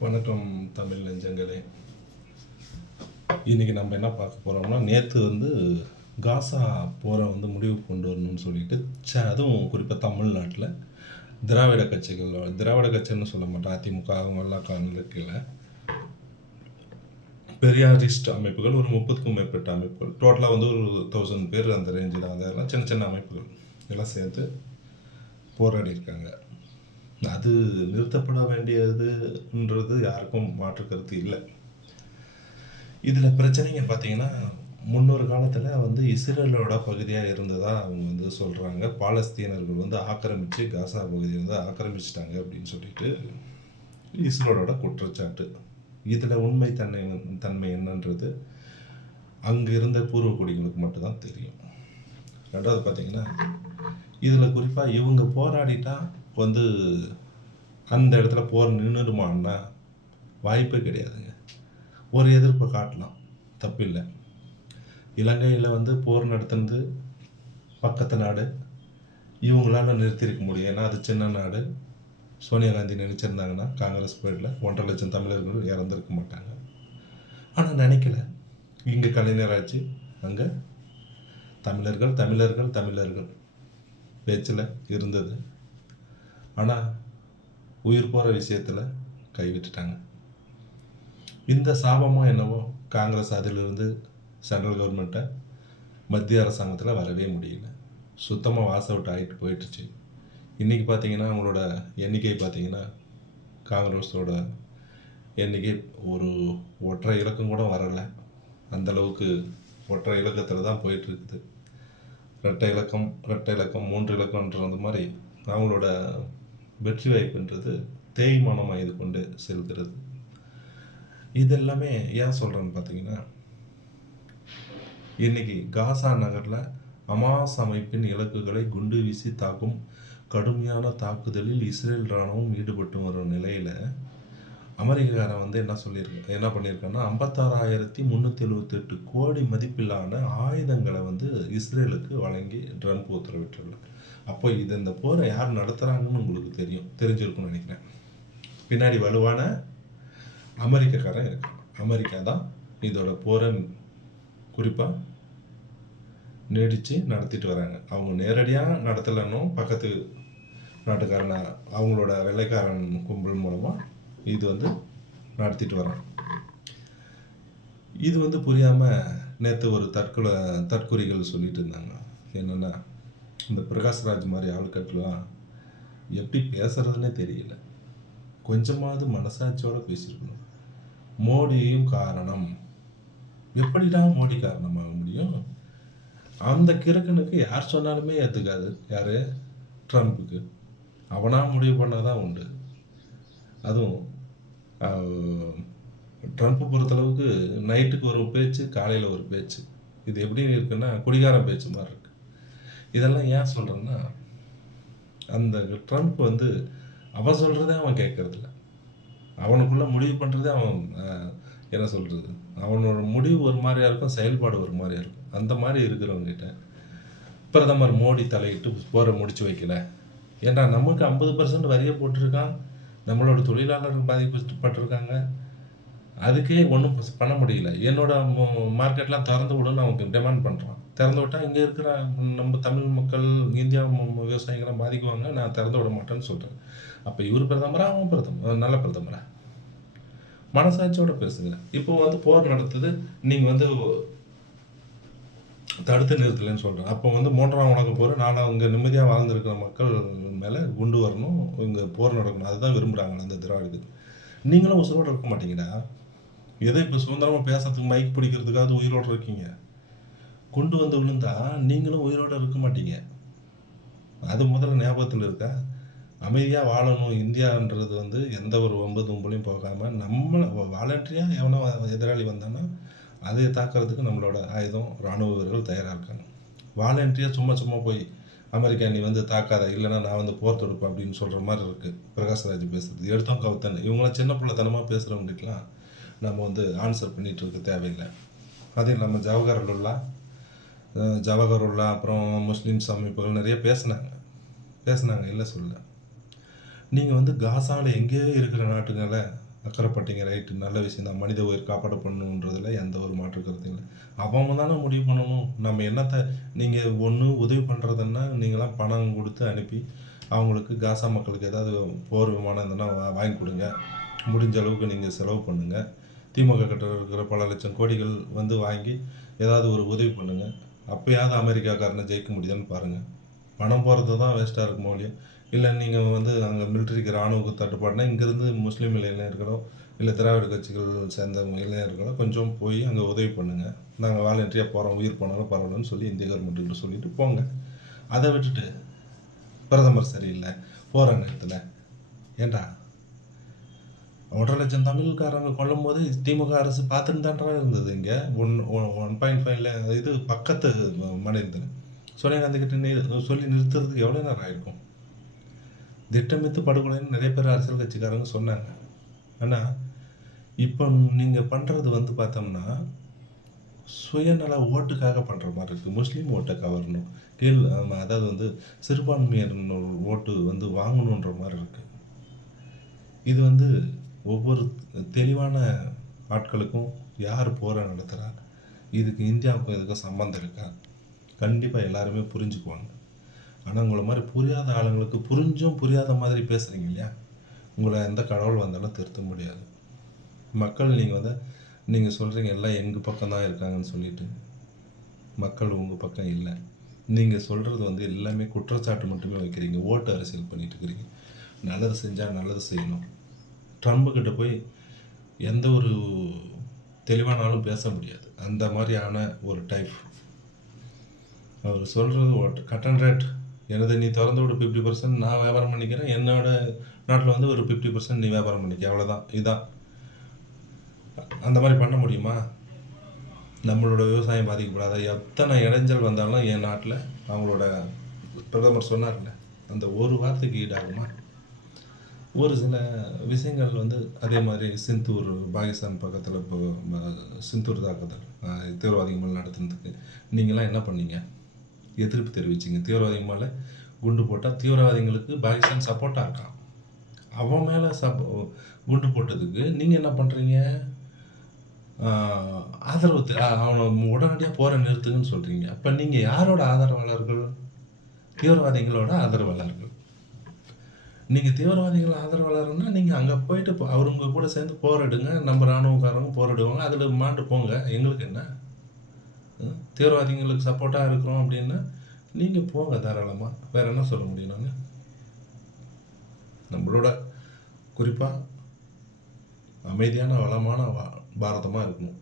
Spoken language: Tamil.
வணக்கம் தமிழ் நெஞ்சங்களே. இன்றைக்கி நம்ம என்ன பார்க்க போகிறோம்னா நேற்று வந்து காசா போரை வந்து முடிவு கொண்டு வரணும்னு சொல்லிட்டு ச அதுவும் குறிப்பாக தமிழ்நாட்டில் திராவிட கட்சிகள் திராவிட கட்சின்னு சொல்ல மாட்டேன் அதிமுக அவங்கெல்லாம் கணக்கில் பெரியாரிஸ்ட் அமைப்புகள் ஒரு முப்பதுக்கும் மேற்பட்ட அமைப்புகள். டோட்டலாக வந்து ஒரு தௌசண்ட் பேர் அந்த ரேஞ்சில் அதெல்லாம் சின்ன சின்ன அமைப்புகள். எல்லாம் சேர்த்து போராடி இருக்காங்க அது நிறுத்தப்பட வேண்டியதுன்றது யாருக்கும் மாற்று கருத்து இல்லை. இதில் பிரச்சனைங்க பார்த்தீங்கன்னா முன்னொரு காலத்தில் வந்து இஸ்ரேலோட பகுதியாக இருந்ததா அவங்க வந்து சொல்கிறாங்க பாலஸ்தீனர்கள் வந்து ஆக்கிரமித்து காசா பகுதியை வந்து ஆக்கிரமிச்சிட்டாங்க அப்படின்னு சொல்லிட்டு இஸ்ரேலோட குற்றச்சாட்டு. இதில் உண்மை தன்மை தன்மை என்னன்றது அங்கே இருந்த பூர்வக்குடிகளுக்கு மட்டும்தான் தெரியும். ரெண்டாவது பார்த்தீங்கன்னா இதில் குறிப்பாக இவங்க போராடிட்டால் வந்து அந்த இடத்துல போர் நின்றுடுமான்னா வாய்ப்பே கிடையாதுங்க. ஒரு எதிர்ப்பை காட்டலாம். தப்பில்லை இலங்கையில் வந்து போர் நடத்துனது பக்கத்து நாடு. இவங்களால நிறுத்தியிருக்க முடியும். ஏன்னா அது சின்ன நாடு. சோனியா காந்தி நினச்சிருந்தாங்கன்னா காங்கிரஸ் பீரியடில் ஒன்றரை லட்சம் தமிழர்கள் இறந்துருக்க மாட்டாங்க. ஆனால் நினைக்கல. இங்கே கலைஞராச்சு அங்கே தமிழர்கள் தமிழர்கள் தமிழர்கள். பேச்சில் இருந்தது. ஆனால் உயிர் போகிற விஷயத்தில் கைவிட்டுட்டாங்க இந்த சாபமோ என்னவோ காங்கிரஸ் அதிலிருந்து சென்ட்ரல் கவர்மெண்ட்டை மத்திய அரசாங்கத்தில் வரவே முடியல. சுத்தமாக வாஸ் அவுட் ஆகிட்டு போயிட்டுச்சு. இன்றைக்கி பார்த்தீங்கன்னா அவங்களோட எண்ணிக்கை பார்த்தீங்கன்னா காங்கிரஸோட எண்ணிக்கை ஒரு ஒற்றை இலக்கம் கூட வரலை. அந்தளவுக்கு ஒற்றை இலக்கத்தில் தான் போயிட்டுருக்குது. ரெட்டை இலக்கம் ரெட்டை இலக்கம் மூன்று இலக்கம்ன்ற அந்த மாதிரி அவங்களோட வெற்றி வாய்ப்புன்றது தேய்மானம் இது கொண்டு செல்கிறது. இது எல்லாமே ஏன் சொல்கிறேன்னு பார்த்தீங்கன்னா இன்னைக்கு காசா நகரில் அமாஸ் அமைப்பின் இலக்குகளை குண்டு வீசி தாக்கும் கடுமையான தாக்குதலில் இஸ்ரேல் இராணுவம் ஈடுபட்டு வரும் நிலையில் அமெரிக்காரன் வந்து என்ன சொல்லியிருக்க என்ன பண்ணியிருக்கான்னா ஐம்பத்தாறாயிரத்தி முந்நூற்றி எழுபத்தெட்டு கோடி மதிப்பிலான ஆயுதங்களை வந்து இஸ்ரேலுக்கு வழங்கி ட்ரம்ப் உத்தரவிட்டுள்ளார். அப்போ இது இந்த போரை யார் நடத்துகிறாங்கன்னு உங்களுக்கு தெரியும் தெரிஞ்சிருக்கும்னு நினைக்கிறேன். பின்னாடி வலுவான அமெரிக்கக்காரன் இருக்கு அமெரிக்கா தான் இதோட போரை குறிப்பாக நீடித்து நடத்திட்டு வராங்க. அவங்க நேரடியாக நடத்தலைன்னும் பக்கத்து நாட்டுக்காரனை அவங்களோட வெள்ளைக்காரன் கும்பல் மூலமாக இது வந்து நடத்திட்டு வரோம் இது வந்து புரியாமல் நேற்று ஒரு தற்கொலை தற்கொலைகள் சொல்லிட்டு இருந்தாங்க. என்னென்னா இந்த பிரகாஷ்ராஜ் மாதிரி ஆளுக்கட்டுலாம் எப்படி பேசுறதுன்னே தெரியல. கொஞ்சமாவது மனசாட்சியோடு பேசியிருக்கணும் மோடியும் காரணம். எப்படிடா மோடி காரணமாக முடியும்? அந்த கிறுக்கனுக்கு யார் சொன்னாலுமே ஏற்றுக்காது யார்? ட்ரம்ப்புக்கு. அவனாக முடிவு பண்ணாதான் உண்டு. அதுவும் ட்ரம்ப் பொறுத்தளவுக்கு நைட்டுக்கு ஒரு பேச்சு காலையில் ஒரு பேச்சு. இது எப்படி இருக்குன்னா குடிகாரம் பேச்சு மாதிரி இருக்கு. இதெல்லாம் ஏன் சொல்கிறேன்னா அந்த ட்ரம்ப் வந்து அவன் சொல்கிறதே அவன் கேட்கறதில்ல. அவனுக்குள்ளே முடிவு பண்ணுறதே அவன் என்ன சொல்கிறது அவனோட முடிவு ஒரு மாதிரியா இருக்கும் செயல்பாடு ஒரு மாதிரியாக இருக்கும். அந்த மாதிரி இருக்கிறவங்கிட்ட பிரதமர் மோடி தலையிட்டு போரை முடிச்சு வைக்கல. ஏன்னா நமக்கு ஐம்பது பர்சன்ட் வரியை போட்டிருக்கான். நம்மளோட தொழிலாளர்கள் பாதிக்கப்பட்டிருக்காங்க. அதுக்கே ஒன்றும் பண்ண முடியல. என்னோட மார்க்கெட்லாம் திறந்து விடுன்னு அவங்க டிமாண்ட் பண்ணுறான் திறந்து விட்டால் இங்கே இருக்கிற நம்ம தமிழ் மக்கள் இந்தியா ம- விவசாயிகள்லாம் பாதிக்குவாங்க. நான் திறந்து விட மாட்டேன்னு சொல்கிறேன் அப்போ இவர் பிரதமரா அவன் பிரதமர் நல்ல பிரதமரா? மனசாட்சியோட பேசுங்க. இப்போ வந்து போர் நடத்துது. நீங்கள் வந்து தடுத்து நிறுத்தலைன்னு சொல்கிறேன் அப்போ வந்து மூன்றாம் உலக போர் நானும் அங்கே நிம்மதியாக வாழ்ந்துருக்கிற மக்கள் மேலே குண்டு வரணும் இங்கே போர் நடக்கணும். அதுதான் விரும்புகிறாங்க அந்த திராவிடத்துக்கு. நீங்களும் உசுரோடு இருக்க மாட்டீங்கடா. எதை இப்போ சுதந்திரமாக பேசுறதுக்கு மைக் பிடிக்கிறதுக்காவது உயிரோடு இருக்கீங்க. கொண்டு வந்து விழுந்தா நீங்களும் உயிரோடு இருக்க மாட்டீங்க. அது முதல்ல ஞாபகத்தில் இருக்கா? அமைதியாக வாழணும். இந்தியான்றது வந்து எந்த ஒரு ஒன்பது தும்பலையும் போகாமல் நம்மளை வாலண்டரியாக எவனோ எதிராளி வந்தான்னா அதை தாக்கிறதுக்கு நம்மளோட ஆயுதம் இராணுவ வீரர்கள் தயாராக இருக்காங்க. வாலண்டியாக சும்மா சும்மா போய் அமெரிக்கா நீ வந்து தாக்காத இல்லைன்னா நான் வந்து போர் தொடுப்பேன் அப்படின்னு சொல்கிற மாதிரி இருக்குது பிரகாஷ்ராஜ் பேசுகிறது எடுத்தோம் கவுத்தன். இவங்களாம் சின்ன பிள்ளைத்தனமாக பேசுகிறவங்களுக்குலாம் நம்ம வந்து ஆன்சர் பண்ணிட்டு இருக்க தேவையில்லை. அதே இல்லாமல் ஜவஹர்லுல்லா அஹ் அப்புறம் முஸ்லீம்ஸ் அமைப்புகள் நிறைய பேசுனாங்க. பேசுனாங்க இல்லை சொல்ல நீங்கள் வந்து காசாவில் எங்கேயோ இருக்கிற நாட்டுங்களை அக்கறைப்பட்டீங்க ரைட்டு நல்ல விஷயம் தான். மனித உயிர் காப்பாற்றப்படணுன்றதுல எந்த ஒரு மாற்று கருத்தும் இல்லை. அவங்க தானே முடிவு பண்ணணும். நம்ம என்னத்தை நீங்கள் ஒன்று உதவி பண்ணுறதுன்னா நீங்களாம் பணம் கொடுத்து அனுப்பி அவங்களுக்கு காசா மக்களுக்கு ஏதாவது போர் விமானம் இருந்ததுன்னா வாங்கி கொடுங்க. முடிஞ்ச அளவுக்கு நீங்கள் செலவு பண்ணுங்கள் திமுக கிட்ட இருக்கிற பல லட்சம் கோடிகள் வந்து வாங்கி ஏதாவது ஒரு உதவி பண்ணுங்கள் அப்போயாவது அமெரிக்காக்காரனை ஜெயிக்க முடியுதுன்னு பாருங்கள் பணம் போகிறது தான் வேஸ்ட்டாக இருக்குமோ இல்லையா? இல்லை நீங்கள் வந்து அங்கே மிலிட்ரிக்கு ராணுவ தட்டுப்பாடுனா இங்கேருந்து முஸ்லீம் இளைஞர்களோ இல்லை திராவிட கட்சிகள் சேர்ந்த இளைஞர்களோ கொஞ்சம் போய் அங்கே உதவி பண்ணுங்கள் நாங்கள் வாலண்டியாக போகிறோம் உயிர் போனாலும் பரவாயில்லன்னு சொல்லி இந்திய கவர்மெண்ட்டுக்கிட்ட சொல்லிட்டு போங்க. அதை விட்டுட்டு பிரதமர் சரியில்லை போகிற நேரத்தில் ஏண்டா? ஒன்றரை லட்சம் தமிழ்காரங்க கொல்லும் போது திமுக அரசு பார்த்துட்டு தான்றா இருந்தது இங்கே. ஒன் ஒன் பாயிண்ட் ஃபைவ்ல இது பக்கத்து மாநிலத்தில் சொல்லி கிட்ட சொல்லி நிறுத்துறதுக்கு எவ்வளோ நேரம் ஆயிருக்கும்? திட்டமிட்டு படுகொலைன்னு நிறைய பேர் அரசியல் கட்சிக்காரங்க சொன்னாங்க. ஆனால் இப்போ நீங்கள் பண்ணுறது வந்து பார்த்தோம்னா சுயநல ஓட்டுக்காக பண்ணுற மாதிரி இருக்குது முஸ்லீம் ஓட்டை கவரணும். கீழ் அதாவது வந்து சிறுபான்மையினர் ஓட்டு வந்து வாங்கணுன்ற மாதிரி இருக்குது இது வந்து ஒவ்வொரு தெளிவான ஆட்களுக்கும் யார் போரை நடத்துகிறா இதுக்கு இந்தியாவுக்கும் இதுக்கும் சம்மந்தம் இருக்கா? கண்டிப்பாக எல்லாருமே புரிஞ்சுக்குவாங்க. ஆனால் உங்களை மாதிரி புரியாத ஆளுங்களுக்கு புரிஞ்சும் புரியாத மாதிரி பேசுகிறீங்க இல்லையா? உங்களை எந்த கடவுள் வந்தாலும் திருத்த முடியாது. மக்கள் நீங்கள் வந்து நீங்கள் சொல்கிறீங்க எல்லாம் எங்கள் பக்கம் தான் இருக்காங்கன்னு சொல்லிட்டு மக்கள் உங்கள் பக்கம் இல்லை. நீங்கள் சொல்கிறது வந்து எல்லாமே குற்றச்சாட்டு மட்டுமே வைக்கிறீங்க. ஓட்டு அரசியல் பண்ணிட்டு இருக்கிறீங்க. நல்லது செஞ்சால் நல்லது செய்யணும். ட்ரம்ப்புக்கிட்ட போய் எந்த ஒரு தெளிவானாலும் பேச முடியாது. அந்த மாதிரியான ஒரு டைப் அவர் சொல்கிறது கட் அண்ட் ரேட் எனது நீ திறந்து விட ஃபிஃப்டி பர்சன்ட் நான் வியாபாரம் பண்ணிக்கிறேன். என்னோட நாட்டில் வந்து ஒரு ஃபிஃப்டி பர்சன்ட் நீ வியாபாரம் பண்ணிக்க. அவ்வளோதான் இதான். அந்த மாதிரி பண்ண முடியுமா? நம்மளோட விவசாயம் பாதிக்கப்படாத எத்தனை இடைஞ்சல் வந்தாலும் என் நாட்டில் அவங்களோட பிரதமர் சொன்னார்ல அந்த ஒரு வார்த்தைக்கு ஈடாகுமா? ஒரு சில விஷயங்கள் வந்து அதே மாதிரி சிந்தூர் பாகிஸ்தான் பக்கத்தில் இப்போ சிந்தூர் தாக்குதல் தீவிரவாதிகள் நடத்துனதுக்கு நீங்களாம் என்ன பண்ணீங்க? எதிர்ப்பு தெரிவிச்சிங்க. தீவிரவாதி மேலே குண்டு போட்டால் தீவிரவாதிகளுக்கு பாகிஸ்தான் சப்போர்ட்டாக இருக்கான். அவன் மேலே சப் குண்டு போட்டதுக்கு நீங்கள் என்ன பண்ணுறீங்க ஆதரவு அவனை உடனடியாக போரை நிறுத்துங்கன்னு சொல்கிறீங்க அப்போ நீங்கள் யாரோட ஆதரவாளர்கள்? தீவிரவாதிகளோட ஆதரவாளர்கள். நீங்கள் தீவிரவாதிகள் ஆதரவாளர்னா நீங்கள் அங்கே போயிட்டு இப்போ அவருங்க கூட சேர்ந்து போராடுங்க. நம்ம இராணுவக்காரங்க போராடுவாங்க. அதில் மாண்டு போங்க. எங்களுக்கு என்ன? தீவிரவாதிகளுக்கு சப்போர்ட்டாக இருக்கிறோம் அப்படின்னா நீங்கள் போங்க தாராளமாக வேற என்ன சொல்ல முடியும் நாங்கள் நம்மளோட குறிப்பாக அமைதியான வளமான வா பாரதமாக இருக்கணும்.